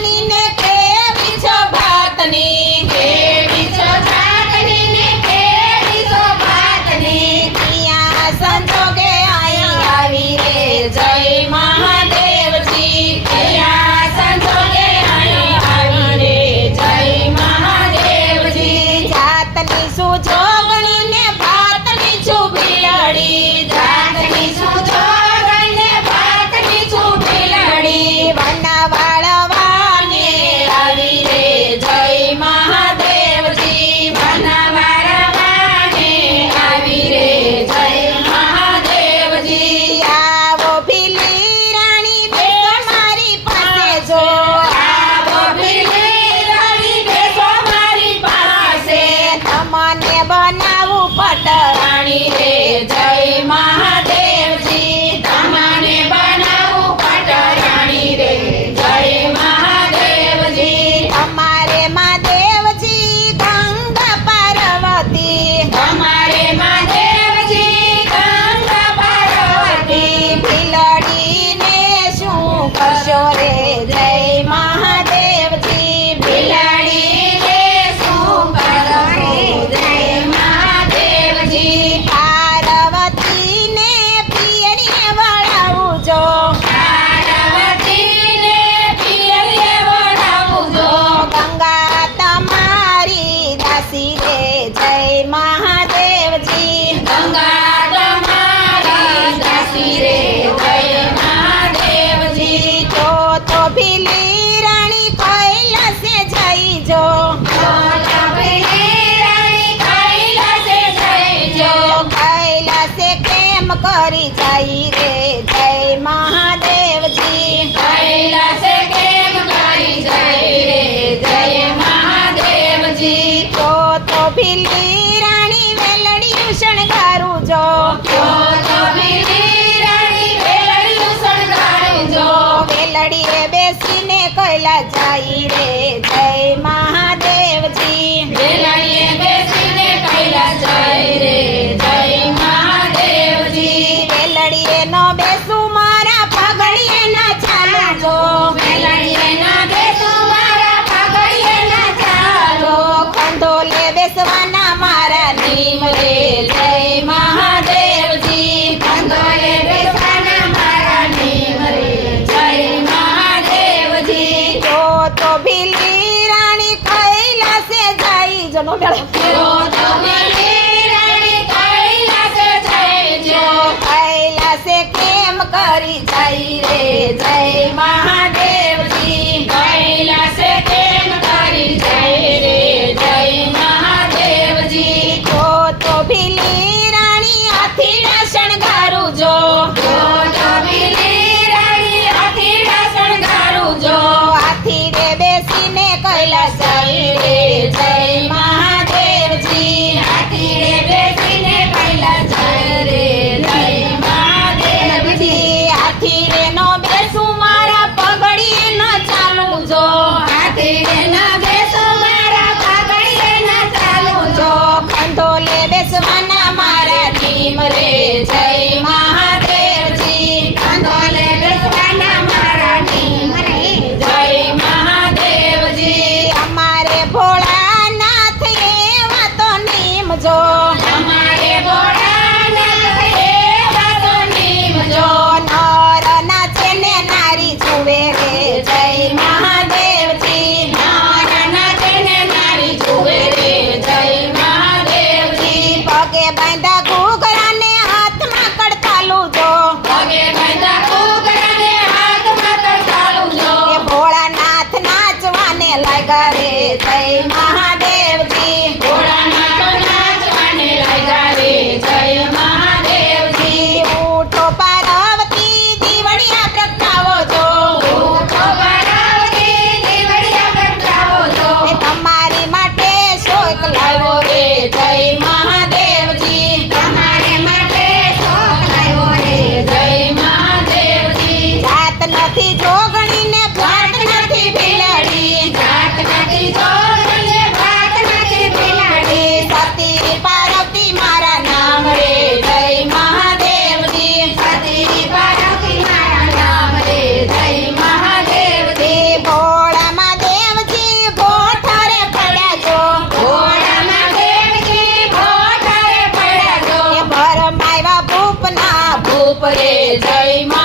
જાતની ને કેવી છો ભાતની, કેવી છો જાતની ને કેવી છો ભાતની, અહીંયા સંજોગે અહીં આવી રે જય મહાદેવજી. અહીંયા સંજોગે અહીં આવી રે જય મહાદેવજી. જાતની શું જોગણી ને ભાતની છું બિલાડી, જાતની શું જોગણી ને ભાતની છું બિલાડી, વના વાળવાને આવી રે જય મહાદેવજી. વના વાળવાને આવી રે જય મહાદેવજી. આવો ભીલી રાણી બેસો મારી પાસે જો, આવો ભીલી રાણી બેસો મારી પાસે, તમને બનાવું પટરાણી રે જય મહાદેવજી. તમને બનાવું પટરાણી રે જય મહાદેવજી. અમારે મહાદેવજી ગંગા પાર્વતી, અમારે મહાદેવજી ગંગા પાર્વતી, બિલાડીને શું કરશો રે જય મહાદેવજી. બિલાડીને શું કરો રે જય મહાદેવજી. પાર્વતીને પિયરીએ વળાવું જો, પાર્વતીને પિયરીએ વળાવજો, ગંગા તમારી દાસી રે જય મહાદેવજી. ગંગા તમારી દાસી રે જય મહાદેવજી. તો ભીલી રાણી કૈલાસે જઈ જો, કૈલાસે કેમ કરી જાય રે જય મહાદેવજી. કૈલાસે કેમ કરી જાય રે જય મહાદેવજી. તો ભીલી રાણી વેલડિયું શણગારું જો, તો ભીલી રાણી વેલડિયું શણગારું જો, વેલડીએ બેસીને કૈલાસ જાય રે જય મહાદેવજી. વેલડીએ બેસીને કૈલાસ જાય રે જય મહાદેવજી. વેલડીએ નો બેસું મારા પગડીએ ના ચાલું જો, વેલડીએ ના બેસું મારા પગડીએ ના ચાલો, ખંડોલે બેસવાના મારા નીમ રે જય મહાદેવજી. કંદોલે બેસવાના મારા નીમ રે જય મહાદેવજી. તો ભીલી રાણી કૈલાસે જાય જનો મેળો, તો ભીલી રાણી કૈલાસે જઈજો, કૈલાસે કેમ કરી જાય રે જય મહાદેવજી. કૈલાસે કેમ કરી જાય રે જય મહાદેવજી. તો ભીલી રાણી હાથીડા શણગારું જો, તો ભીલી રાણી હાથીડા શણગારું જો, હાથીડે બેસીને કૈલાસ જાય રે જય મહાદેવજી. જય મા